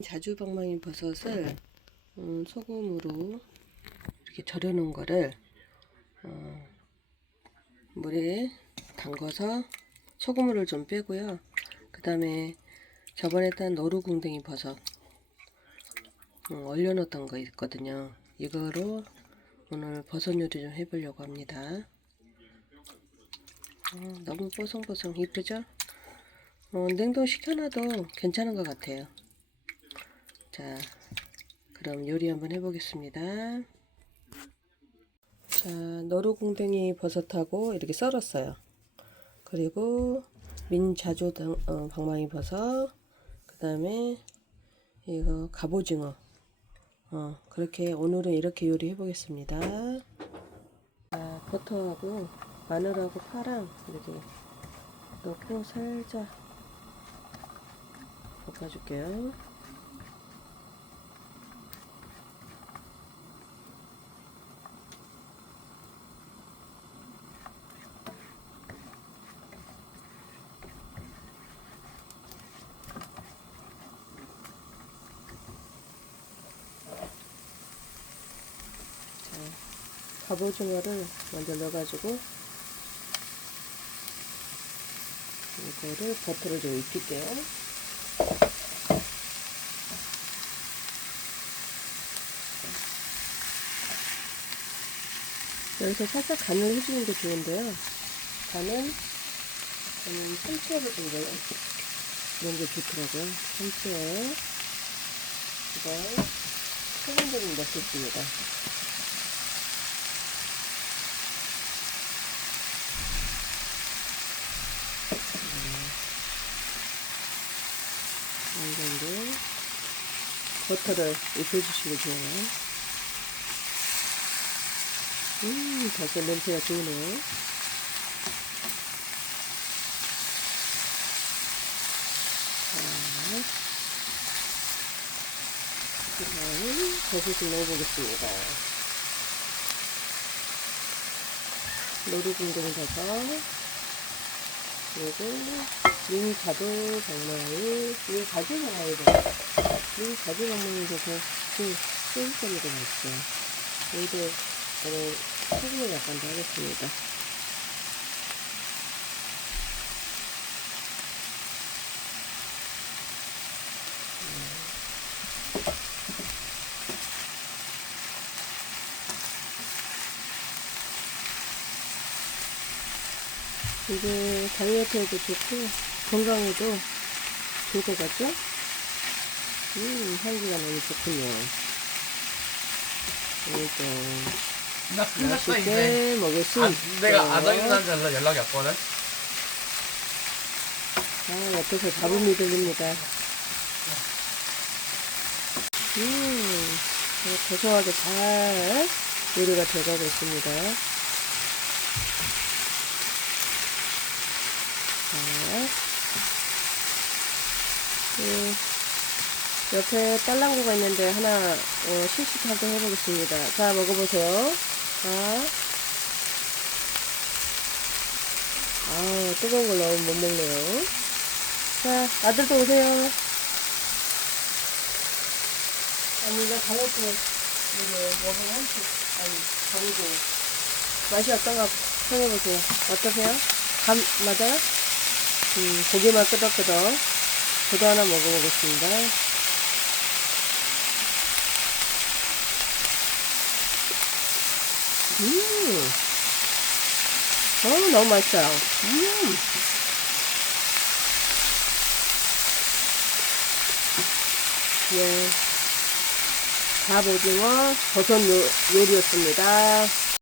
자주방망이 버섯을 음, 소금으로 이렇게 절여 놓은 거를 어, 물에 담궈서 소금물을 좀 빼고요. 그 다음에 저번에 딴 노루궁뎅이 버섯 음, 얼려놓았던 거 있거든요. 이거로 오늘 버섯 요리 좀 해보려고 합니다. 어, 너무 뽀송뽀송 이쁘죠? 어, 냉동 시켜놔도 괜찮은 것 같아요. 자, 그럼 요리 한번 해보겠습니다. 자, 너루궁뎅이 버섯하고 이렇게 썰었어요. 그리고 민자조 당- 어, 방망이 버섯, 그 다음에 이거 갑오징어. 어, 그렇게 오늘은 이렇게 요리 해 보겠습니다. 자, 버터하고 마늘하고 파랑 이렇게 넣고 살짝 볶아줄게요. 갑오징어를 먼저 넣어가지고 이거를 버터를 좀 입힐게요. 여기서 살짝 간을 해주는 게 좋은데요. 간은 저는 참치액을 좀 넣어요. 이런 게 좋더라고요. 참치액. 이거 소금 좀 넣겠습니다. 이 정도 버터를 입혀주시면 좋아요. 음, 벌써 냄새가 좋네요. 자, 그 다음 버섯을 넣어보겠습니다. 노루궁뎅이 버섯, 그리고 민가루 방망이, 민가주 방망이도, 민가주 방망이도 그, 그, 소금감이도 맛있어요. 여기도 저는 소금을 약간 더 하겠습니다. 이게 다이어트에도 좋고 건강에도 좋을 것 같죠? 음, 향기가 너무 좋군요. 이거 나 끝났어 이제. 맛있게 먹을 수 아, 있어. 내가 얼마 연락이 왔거든. 아, 옆에서 잡음이 들립니다. 음, 어, 고소하게 잘 요리가 돼가고 있습니다. 자, 음, 옆에 딸랑구가 있는데 하나 어, 실식하게 해보겠습니다. 자, 먹어보세요. 자, 아, 뜨거운 걸 너무 못 먹네요. 자, 아들도 오세요. 아니, 이거 다이어트, 이거, 먹으면 한식, 아니, 감고. 맛이 어떤가 평해보세요. 어떠세요? 감, 맞아요? 음, 고기만 끄덕끄덕. 저도 하나 먹어보겠습니다. 음. 어, 너무 맛있어요. 음. 네. 갑오징어 버섯 요, 요리였습니다.